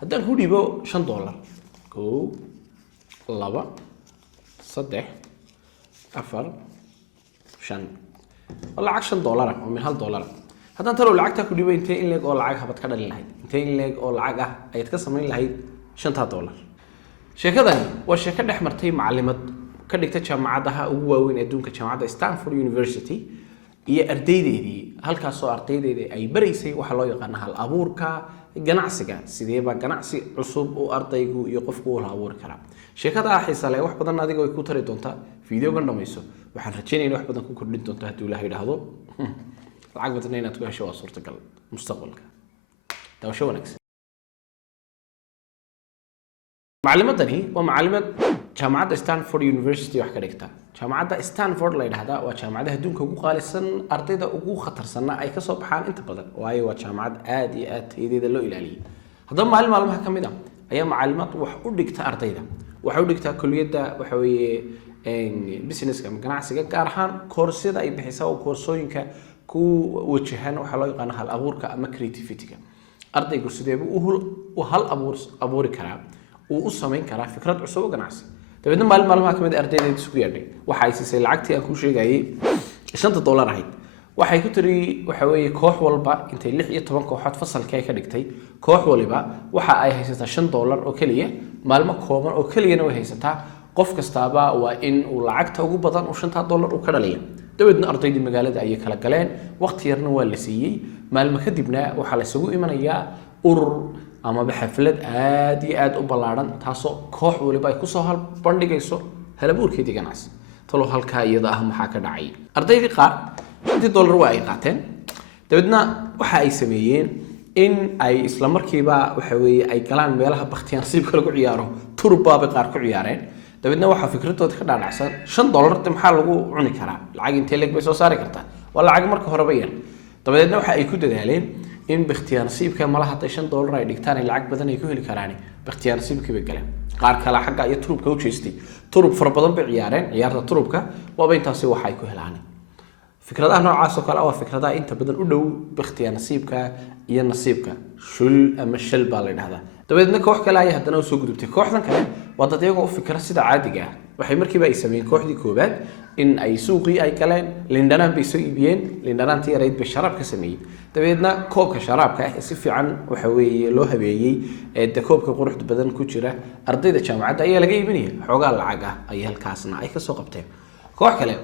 haddaan ku dhibo $5 kow laba saddex afar shan lacag $5 oo min $1 haddaan talo lacagta ku dhibo intee in leeg oo lacag habad ka dhalin lahayd intee in leeg oo lacag ah ayaad ka samayn lahayd $5 sheekadani waa sheeko dhex martay macallimad ka dhigta jaamacadaha ugu waaweyn adduunka jaamacadda Stanford University iyo ardaydeedii halkaasoo ardaydeedii ay baraysay waxa loo yaqaan hal abuurka ganacsiga sideeba ganacsi cusub oo ardaygu iyo qofku uu la abuuri kara sheekada xiiso leh wax badan adiga way ku tari doontaa fiidiyogan dhamayso waxaan rajaynayaa wax badan ku kordhin doonta haddii Ilaahay yiraahdo lacag badan inaad ku hesho waa suurtagal mustaqbalka daawasho wanaagsan macallimadani waa macallimad jaamacadda Stanford University wax ka dhigta jaamacadda Stanford la yiraahdaa waa jaamacadda adduunka ugu qaalisan ardayda ugu khatarsan ay ka soo baxaan inta badan waayo waa jaamacad aad iyo aad tayadeeda loo ilaaliyo haddaba maalmaha ka mid ah ayaa macallimad wax u dhigta ardayda waxa u dhigtaa kulliyadda waxa weeye businesska ama ganacsiga gaar ahaan koorsada ay bixisaa oo koorsooyinka ku wajahan waxa loo yaqaan hal abuurka ama creativity-ga ardaygu sidee uu hal abuuri karaa uu u samayn karaa fikrad cusub oo ganacsi dabadna maalmaha kamid ardayda isku yeedhay waxa ay siisay lacagtii aan ku sheegayay $5 ahayd waxay ku tiri waxa weeye koox walba intay 16 kooxood fasalkii ay ka dhigtay koox waliba waxa ay haysataa $5 oo kaliya maalmo kooban oo kaliyana way haysataa qof kastaaba waa in uu lacagta ugu badan oo $5 uu ka dhaliyo dabadna ardaydii magaalada ay kala galeen waqti yarna waa la siiyay maalmo kadibna waxa la isugu imanayaa urur ama xaflad aad iyo aad u ballaaran taasoo koox waliba ay ku soo hal bandhigayso halabuurkeedii ganacsi talo halka iyada ah maxaa ka dhacay ardaydii qaar $5 waa ay qaateen dabadna waxa ay sameeyeen in ay isla markiiba waxa weeye ay galaan meelaha bakhtiyan nasiibka lagu ciyaaro turbaaba qaar ku ciyaareen dabadna waxa fikradooda ka dhaadhacsan $5 maxaa lagu cuni karaa lacag intee leeg bay soo saari kartaa waa lacag marka horeba yar dabadna waxa ay ku dadaaleen in bakhtiyan nasiibka malaha $5 ay dhigtaan lacag badan ay ku heli karaan bakhtiyan nasiibka bay galeen qaar kale xagga iyo turubka u jeestay turub far badan bay ciyaareen ciyaarta turubka waaba intaasi waxa ay ku helaan fikradaha noocaas oo kale waa fikradaha inta badan u dhow bakhtiyan nasiibka iyo nasiibka shul ama shil baa la yiraahdaa dabadna koox kale ay haddana soo gudubtay kooxdan kale waa dad iyaga u fikra sida caadiga ah waxay markiiba ay sameeyeen kooxdii koobaad in ay suuqii ay galeen lindanaan bay soo iibiyeen lindanaantii yarayd bay sharaab ka sameeyeen dabeedna koobka sharaabka ah si fiican waxa weeye loo habeeyay ee koobka quruxda badan ku jira ardayda jaamacadda ayaa laga iibinaya xogaa lacag ah ay halkaasna ay ka soo qabteen koox kale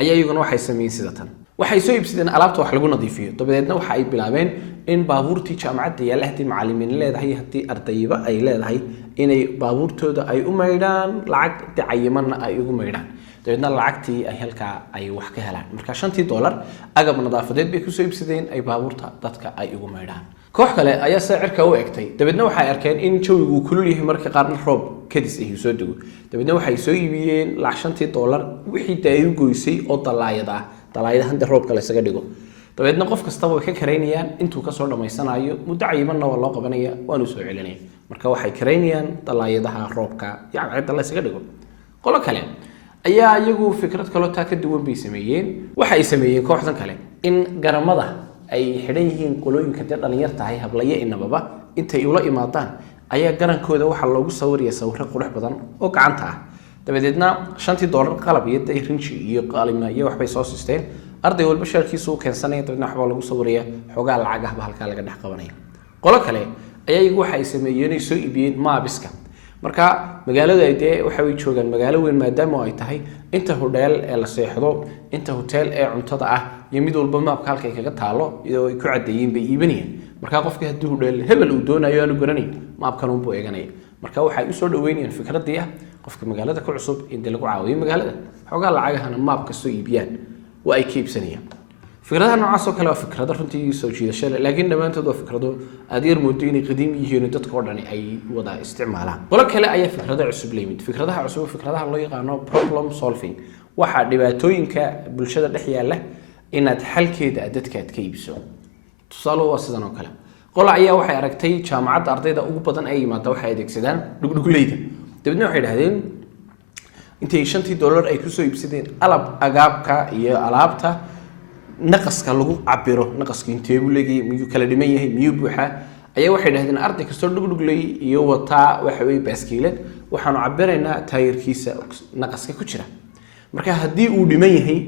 ayaa iyaguna waxay sameeyeen sida tan waxay soo iibsadeen alaabta wax lagu nadiifiyo dabadeedna waxa ay bilaabeen in baabuurtii jaamacadda yaala hadii macallimiin leedahay hadii ardayba ay leedahay inay baabuurtooda ay u maydhaan lacag dacayimanna ay ugu maydhaan dabeedna lacagtii ay halka ay wax ka helaan marka $5 agab nadaafadeed bay ku soo iibsadeen ay baabuurta dadka ay ugu maydhaan koox kale ayaa sicirka u egtay dabeedna waxay arkeen in jawigu kulul yahay marka qaarna roob kadis ay soo dago dabeedna waxay soo iibiyeen $5 wixii ay u goysay oo dalaayadahan roobka la isaga dhigo dabeedna qof kasta way ka kareynayaan intuu ka soo dhameysanayo muddo cayimanna waa loo qabanaya waanu soo celinaya marka waxay kareynayaan dalaayadaha roobka cidda la isaga dhigo qolo kale ayaa iyagu fikrad kale taa ka duwan bay sameeyeen waxa ay sameeyeen kooxdan kale in garamada ay xidhan yihiin qolooyinka dhalinyar tahay hablaye inababa intay ula imaadaan ayaa garankooda waxa loogu sawiraya sawirro qurux badan oo gacanta ah dabadeedna $5 qalab iyo rinji iyo qalima iyo waxbay soo sisteen arday walba sharkiisu u keensanaya dabeedna waxba lagu sawiraya xogaa lacag ah halka laga dhex qabanaya qolo kale ayaa iyagu waxa ay sameeyeen soo iibiyeen maabiska marka magaalada ay waxa way joogan magaalo weyn maadaama ay tahay inta hotel ee la seexdo inta hotel ee cuntada ah iyo mid walba maabka halka ay kaga taalo iyadoo ay ku cadeeyeen bay iibinayeen marka qofkii hadii hotel hebel uu doonayo aanu garanay maabkan uu eeganay marka waxay u soo dhaweynayeen fikradii ah qofka magaalada ku cusub in lagu caawiyo magaalada xogaa lacagahana maabka soo iibiyaan waa ay kiibsanayaan fikradaha noocaas oo kale waa fikrado runtii soo jiidasho leh laakiin dhamaantood waa fikrado aad yar moodo inay qadiim yihiin dadka oo dhan ay wada isticmaalaan qolo kale ayaa fikrado cusub leeyimid fikradaha cusub fikradaha loo yaqaan problem solving waxa dhibaatooyinka bulshada dhex yaala inaad xalkeeda dadka aad ka iibso tusaale waa sidan oo kale qolo ayaa waxay aragtay jaamacadda ardayda ugu badan ay yimaada waxay adeegsadaan dhugdhugleyda dabadna waxay yiraahdeen intay $5 ay ku soo iibsadeen agaabka iyo alaabta naqaska lagu cabiro naqaska intee buu leeyahay miyuu kala dhiman yahay miyuu buuxa ayaa waxay dhahdeen arday kastoo dhugdhugley iyo wataa waxa weeye baaskiilad waxaanu cabiraynaa taayirkiisa naqaska ku jira marka haddii uu dhiman yahay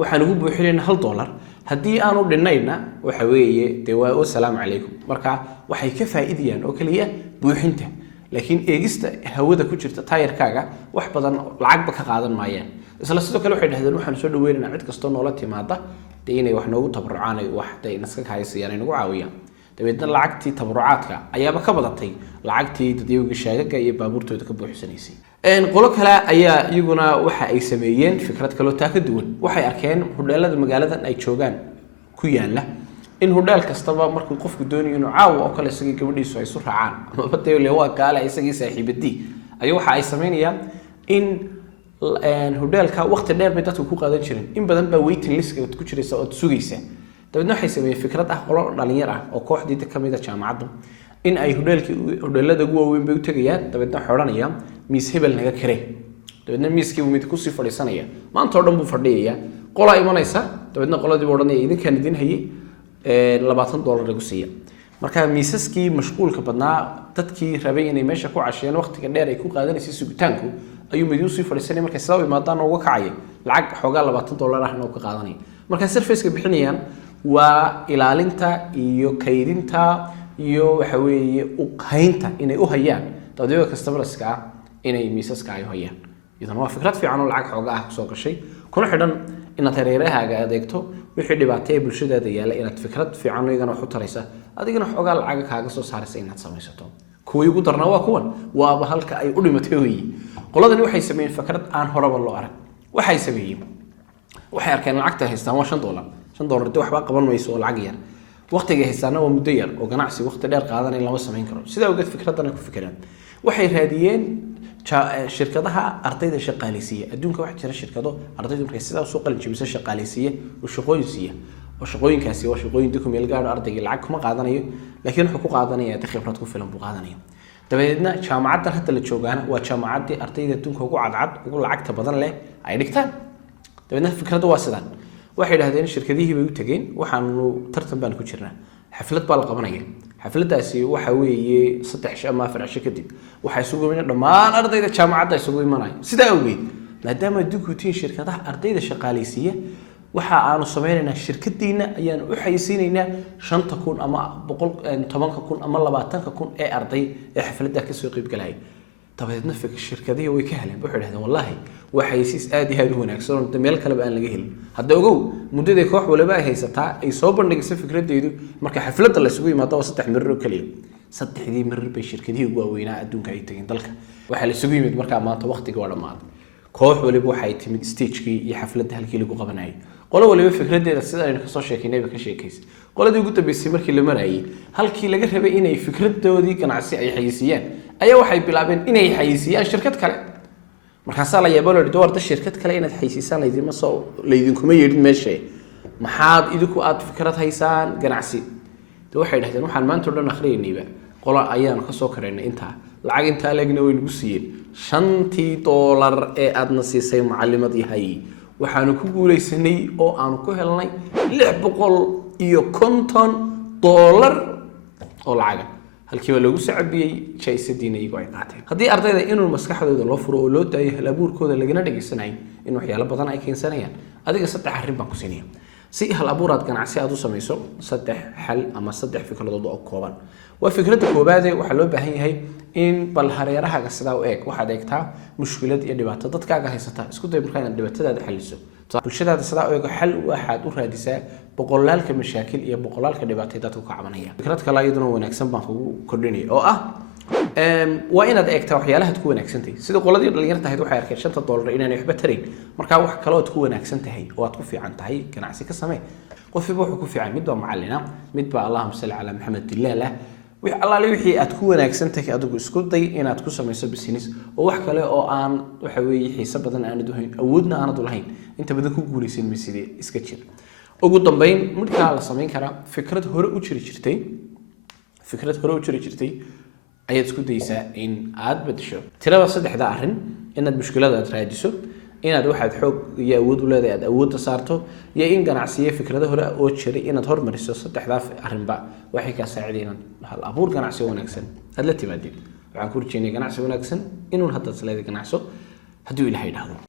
waxaan ugu buuxinaynaa $1 haddii aanu dhinayna waxa weeye dee waa wassalaamu calaykum marka waxay ka faa'iidayaan oo kaliya buuxinta laakiin eegista hawada ku jirta taayirkaaga wax badan lacagba ka qaadan maayaan isla sidoo kale waxay dhahdeen waxaan soo dhaweynaynaa cid kastoo noola timaada inay wax noogu tabarucaan ay wax day naska kaayayaan ay nagu caawiyaan dabeedna lacagtii tabarucaadka ayaaba ka badatay lacagtii dadweynaha shaagaga iyo baabuurtooda ka buuxsanaysay qolo kale ayaa iyaguna waxa ay sameeyeen fikrad kale oo taa ka duwan waxay arkeen hudheelada magaaladan ay joogaan ku yaala in hudheel kastaba markuu qofku doonayo inuu caawa oo kale isagii gabadhiisu ay isu raacaan ama badeyle waa gaala isagii saaxiibadii ayaa waxa ay sameynayaan in hudheelka waqti dheer bay dadku ku qaadan jireen in badan baa waiting list ku jiraysa oo sugaysa dabeedna waxay sameeyeen fikrad ah qolo dhalinyar ah oo kooxdii ka mid ah jaamacadda in ay hudheelada ugu waaweyn bay u tagayaan dabeedna xoranayaan miis hebel naga kare dabeedna miiskii uu mid ku sii fadhiisanaya maanta oo dhan buu fadhiyaya qola imanaysa dabeedna qoladii buu odhanaya idinkaan idin hayay $20 lagu siiya marka miisaskii mashquulka badnaa dadkii rabay inay meesha ku casheen waqtiga dheer ay ku qaadanaysay sugitaanku ayuu mid u sii fadhiisanay markay sabab imaadaan uga kacay lacag xoogaa $20 ahna uu ka qaadanay marka service-ka bixinayaan waa ilaalinta iyo kaydinta iyo waxa weeye u qaynta inay u hayaan dadweynaha customerska inay miisaska ay hayaan idan waa fikrad fiican oo lacag xoogaa ah soo gashay kuna xidhan inaad hareerahaaga adeegto wixii dhibaato ee bulshadaada yaala inaad fikrad fiican iyagana wax u taraysa adigana xoogaa lacag kaaga soo saaraysa inaad samaysato kuwii ugu darnaa waa kuwan waaba halka ay u dhimatay weeye qoladani waxay sameeyeen fikrad aan horeba loo arag waxay sameeyeen waxay arkeen lacagta haystaan waa $5 $5 dee waxba qaban mayso oo lacag yar waqtiga haystaana waa muddo yar oo ganacsi waqti dheer qaadanaya lama samayn karo sidaa ogeed fikradana ku fikiraan waxay raadiyeen shirkadaha ardayda shaqaaleysiya adduunka waxa jira shirkado ardaydu markay sidaa soo qalin jabisa shaqaaleysiya oo shaqooyin siiya oo shaqooyinkaasi waa shaqooyin dadku meel gaar ardayga lacag kuma qaadanayo laakiin wuxuu ku qaadanayaa khibrad ku filan buu qaadanayo dabeedna jaamacaddan hadda la joogaana waa jaamacaddii ardayda adduunka ugu cadcad ugu lacagta badan leh ay dhigtaan dabeedna fikraddu waa sidaan waxay dhahdeen shirkadihii bay u tageen waxaanu tartan baan ku jirnaa xaflad baa la qabanaya xafladaasi waxa weeye 3 ama 4 cisho kadib waxa isugu imanayaan dhammaan ardayda jaamacadda isugu imanayaan sidaa awgeed maadaama dukutiin shirkadaha ardayda shaqaaleysiya waxa aanu sameynaynaa shirkadiina ayaan u xayisiinaynaa 5,000 ama 10,000 ama 20,000 ee arday ee xafladda ka soo qayb galay dabeedna shirkadihii way ka heleen waxay dhahdeen wallahi waxay siis aad iyo aad u wanaagsan oo meel kale aan laga helin hadda ogow muddada koox waliba ay haysataa ay soo bandhigayso fikradeedu marka xafladda la isugu yimaado 3 mirir oo kaliya 3 mirir bay shirkadihii ugu waaweynaa adduunka ay tageen dalka waxa la isugu yimid marka maanta waqtiga waa dhamaaday koox waliba waxay timid stage-kii iyo xafladda halkii lagu qabanayay qolo waliba fikradeeda sida aynu ka soo sheekeynay ka sheekaysay qoladii ugu dambeysay markii la marayay halkii laga rabay inay fikradoodii ganacsi ay xayisiiyaan ayaa waxay bilaabeen inay xayisiiyaan shirkad kale markaas la yaabo loo dhigto warda shirkad kale inaad xayisiisaan laydima soo laydinkuma yeedhin meesha maxaad idinku aad fikrad haysaan ganacsi waxay dhahdeen waxaan maanta oo dhan akhriyeynayba qola ayaan ka soo kareynay inta lacag inta leegna way nagu siiyeen $5 ee aadna siisay macallimad yahay waxaanu ku guuleysanay oo aanu ku helnay $650 oo lacag halkii waa lagu sacabiyay jaysadiina iyagu ay qaateen haddii ardayda inuu maskaxdooda loo furo oo loo daayo hal-abuurkooda lagana dhageysanayo in waxyaalo badan ay keensanayaan adiga 3 arrin baan ku siinaya si hal-abuuraad ganacsi aad u samayso 3 xal ama 3 fikradood oo kooban waa fikradda koobaad ee waxaa loo baahan yahay in bal hareerahaaga sidaa u eeg waxaad eegtaa mushkilad iyo dhibaato dadkaaga haysata isku day markaa inaad dhibaatadaada xalliso bulshadaada sidaa u eego xal waxaad u raadisaa boqolaalka mashaakil iyo boqolaalka dhibaatay dadku ka cabanaya fikrad kale iyaduna wanaagsan baan kugu kordhinaya oo ah waa inaad eegtaa waxyaalaha aad ku wanaagsantahay sida qoladii dhalinyarta ahayd waxay arkeen $5 inaanay waxba tarayn markaa wax kale ood ku wanaagsan tahay oo aad ku fiican tahay ganacsi ka samee qofkiiba wuxuu ku fiican mid baa macallina mid baa allahumma salli ala maxamed dillaah allaale wixii aad ku wanaagsan tahay adigu isku day inaad ku samayso business oo wax kale oo aan waxa weeye xiiso badan aanad u hayn awoodna aanad u lahayn inta badan ku guuleysan misidii iska jir ugu dambeyn markaa la samayn karaa fikrad hore u jiri jirtay ayaad isku daysaa in aad bedesho tirada 3 arrin inaad mushkilada aad raadiso inaad waxaad xoog iyo awood u leedahay aad awoodda saarto iyo in ganacsiyo fikrado hore oo jiray inaad hormariso saddexdaa arrinba waxay kaa saacideen inaad hal abuur ganacsi wanaagsan aad la timaadid waxaan ku rajaynaya ganacsi wanaagsan inuu hadda isleeyahay ganacso hadduu ilaahay dhahdo